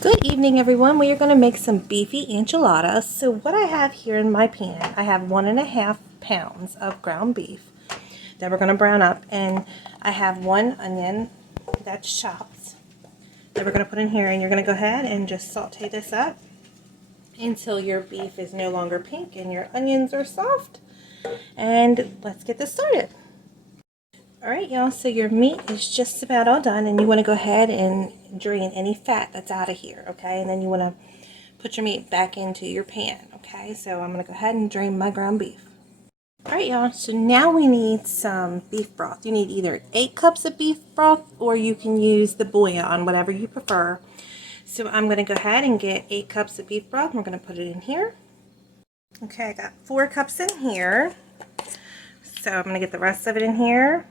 Good evening, everyone. We are going to make some beefy enchiladas. So what I have here in my pan, I have 1.5 pounds of ground beef that we're going to brown up, and I have 1 onion that's chopped that we're going to put in here, and you're going to go ahead and just saute this up until your beef is no longer pink and your onions are soft. And let's get this started. Alright, y'all, so your meat is just about all done, and you want to go ahead and drain any fat that's out of here, okay? And then you want to put your meat back into your pan, okay? So I'm going to go ahead and drain my ground beef. Alright, y'all, so now we need some beef broth. You need either 8 cups of beef broth, or you can use the bouillon, whatever you prefer. So I'm going to go ahead and get 8 cups of beef broth. We're going to put it in here. Okay, I got 4 cups in here. So I'm going to get the rest of it in here.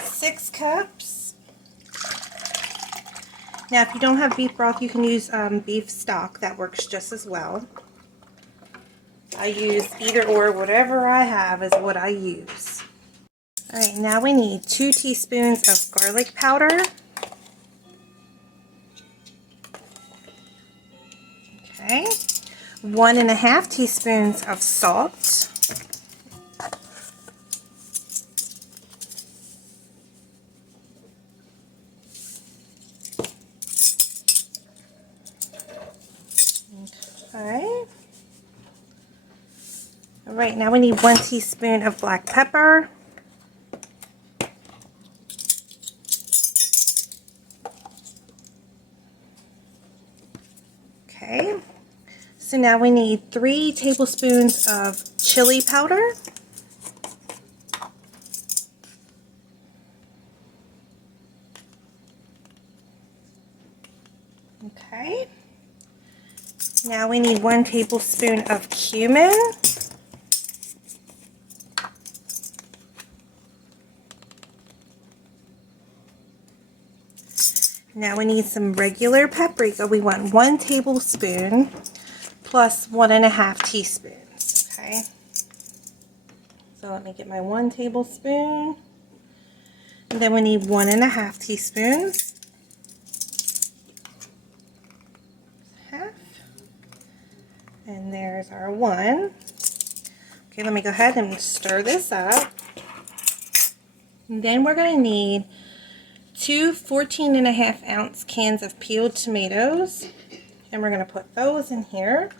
6 cups. Now, if you don't have beef broth, you can use beef stock. That works just as well. I use either or. Whatever I have is what I use. Alright, now we need 2 teaspoons of garlic powder. Okay. 1.5 teaspoons of salt. Okay. Alright, now we need 1 teaspoon of black pepper. Okay. So now we need 3 tablespoons of chili powder. Okay. Now we need 1 tablespoon of cumin. Now we need some regular paprika. We want 1 tablespoon plus 1.5 teaspoons. Okay. So let me get my 1 tablespoon. And then we need 1.5 teaspoons. And there's our 1. Okay, let me go ahead and stir this up. And then we're going to need 2 14.5 ounce cans of peeled tomatoes. And we're going to put those in here.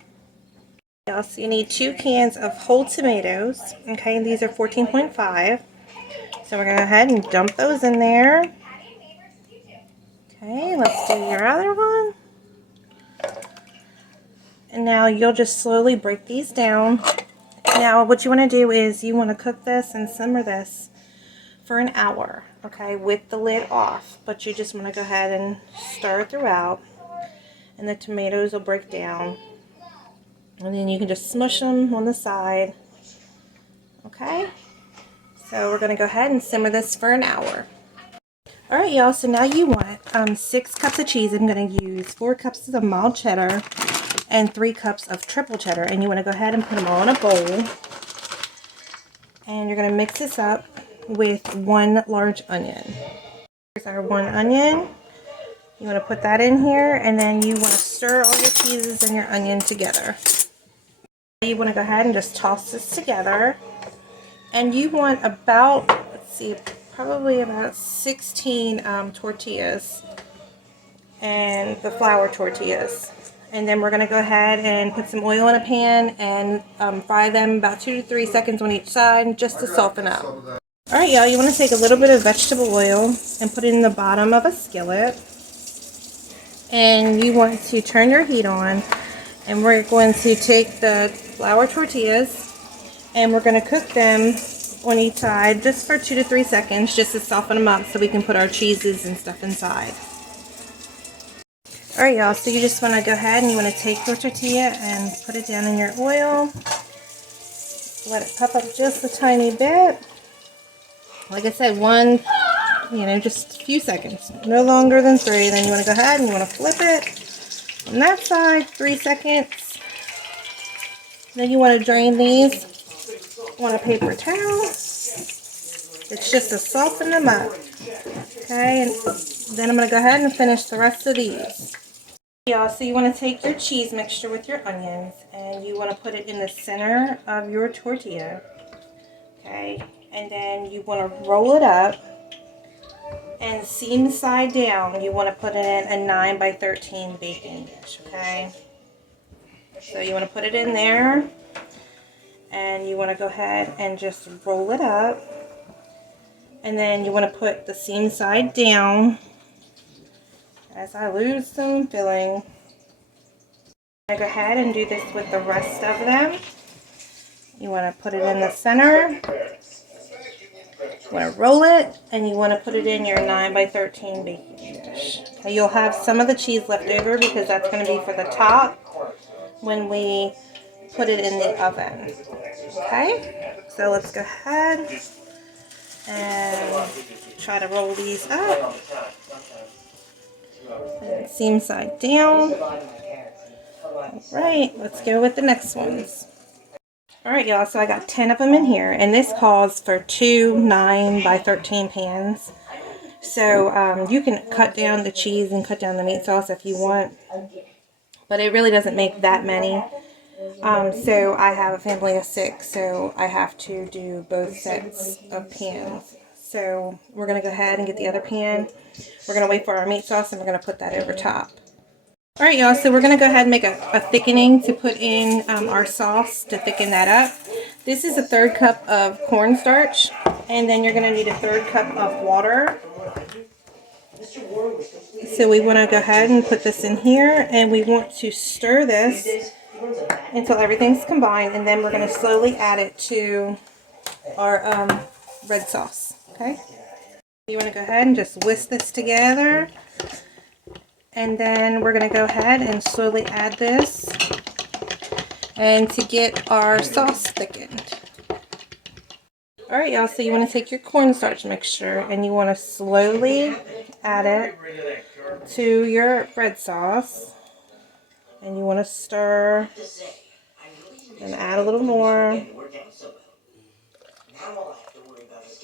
Also, you need 2 cans of whole tomatoes. Okay, these are 14.5. So we're going to go ahead and dump those in there. Okay, let's do your other one. And now you'll just slowly break these down. Now what you want to do is you want to cook this and simmer this for an hour, okay, with the lid off. But you just want to go ahead and stir throughout, and the tomatoes will break down. And then you can just smush them on the side, okay? So we're going to go ahead and simmer this for an hour. Alright, y'all, so now you want 6 cups of cheese. I'm going to use 4 cups of mild cheddar and 3 cups of triple cheddar, and you want to go ahead and put them all in a bowl, and you're going to mix this up with 1 large onion. Here's our 1 onion. You want to put that in here, and then you want to stir all your cheeses and your onion together. You want to go ahead and just toss this together, and you want about, let's see, probably about 16 tortillas, and the flour tortillas. And then we're going to go ahead and put some oil in a pan and fry them about 2 to 3 seconds on each side just to soften up. Alright, y'all, you want to take a little bit of vegetable oil and put it in the bottom of a skillet. And you want to turn your heat on, and we're going to take the flour tortillas and we're going to cook them on each side just for 2 to 3 seconds just to soften them up so we can put our cheeses and stuff inside. Alright, y'all, so you just want to go ahead and you want to take your tortilla and put it down in your oil. Let it puff up just a tiny bit. Like I said, just a few seconds. No longer than 3. Then you want to go ahead and you want to flip it on that side, 3 seconds. Then you want to drain these on a paper towel. It's just to soften them up. Okay, and then I'm going to go ahead and finish the rest of these. Y'all, so you want to take your cheese mixture with your onions and you want to put it in the center of your tortilla. Okay, and then you want to roll it up, and seam side down you want to put it in a 9 by 13 baking dish. Okay, so you want to put it in there and you want to go ahead and just roll it up, and then you want to put the seam side down as I lose some filling. I go ahead and do this with the rest of them. You want to put it in the center, you want to roll it, and you want to put it in your 9 by 13 baking dish. Okay, you'll have some of the cheese left over because that's going to be for the top when we put it in the oven. Okay, so let's go ahead and try to roll these up. And seam side down. Alright, let's go with the next ones. Alright y'all, so I got 10 of them in here, and this calls for 2 9 by 13 pans. So you can cut down the cheese and cut down the meat sauce if you want, but it really doesn't make that many. So I have a family of 6, so I have to do both sets of pans. So we're going to go ahead and get the other pan. We're going to wait for our meat sauce and we're going to put that over top. Alright y'all, so we're going to go ahead and make a thickening to put in our sauce to thicken that up. This is a 1/3 cup of cornstarch, and then you're going to need a 1/3 cup of water. So we want to go ahead and put this in here, and we want to stir this until everything's combined, and then we're going to slowly add it to our red sauce. Okay? You want to go ahead and just whisk this together. And then we're going to go ahead and slowly add this, and to get our sauce thickened. Alright y'all, so you want to take your cornstarch mixture and you want to slowly add it to your red sauce. And you want to stir and add a little more.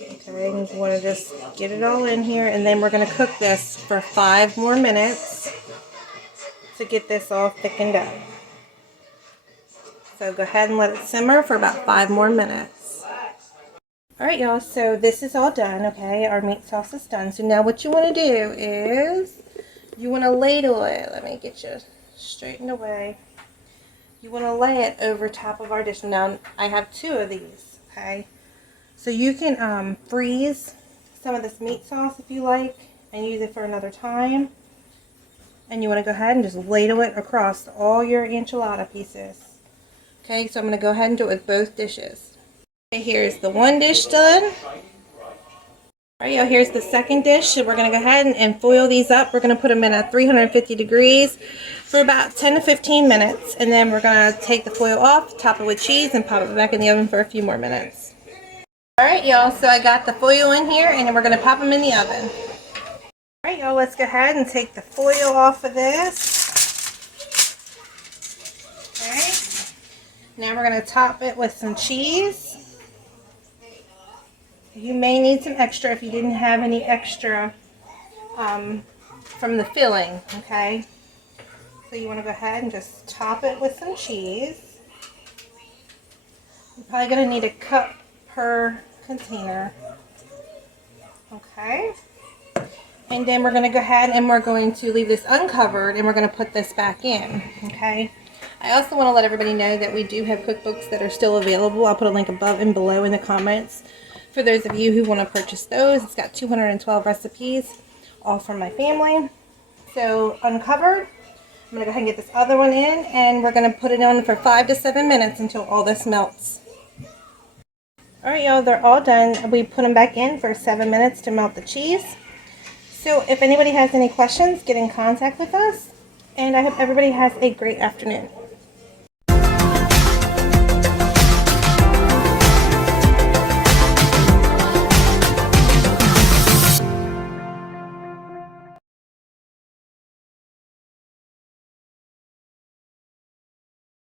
Okay, and you want to just get it all in here, and then we're going to cook this for 5 more minutes to get this all thickened up. So go ahead and let it simmer for about 5 more minutes. Alright y'all, so this is all done, okay? Our meat sauce is done. So now what you want to do is you want to ladle it. Let me get you straightened away. You want to lay it over top of our dish. Now I have 2 of these, okay? So you can freeze some of this meat sauce if you like and use it for another time. And you want to go ahead and just ladle it across all your enchilada pieces. Okay, so I'm going to go ahead and do it with both dishes. Okay, here's the one dish done. Alright, y'all, here's the second dish. So we're going to go ahead and foil these up. We're going to put them in at 350 degrees for about 10 to 15 minutes. And then we're going to take the foil off, top it with cheese, and pop it back in the oven for a few more minutes. Alright y'all, so I got the foil in here, and then we're going to pop them in the oven. Alright y'all, let's go ahead and take the foil off of this. Okay, now we're going to top it with some cheese. You may need some extra if you didn't have any extra from the filling, okay? So you want to go ahead and just top it with some cheese. You're probably going to need a cup per container. Okay, and then we're going to go ahead and we're going to leave this uncovered, and we're going to put this back in. Okay, I also want to let everybody know that we do have cookbooks that are still available. I'll put a link above and below in the comments for those of you who want to purchase those. It's got 212 recipes, all from my family. So uncovered, I'm going to go ahead and get this other one in, and we're going to put it on for 5 to 7 minutes until all this melts. Alright y'all, they're all done. We put them back in for 7 minutes to melt the cheese. So if anybody has any questions, get in contact with us. And I hope everybody has a great afternoon.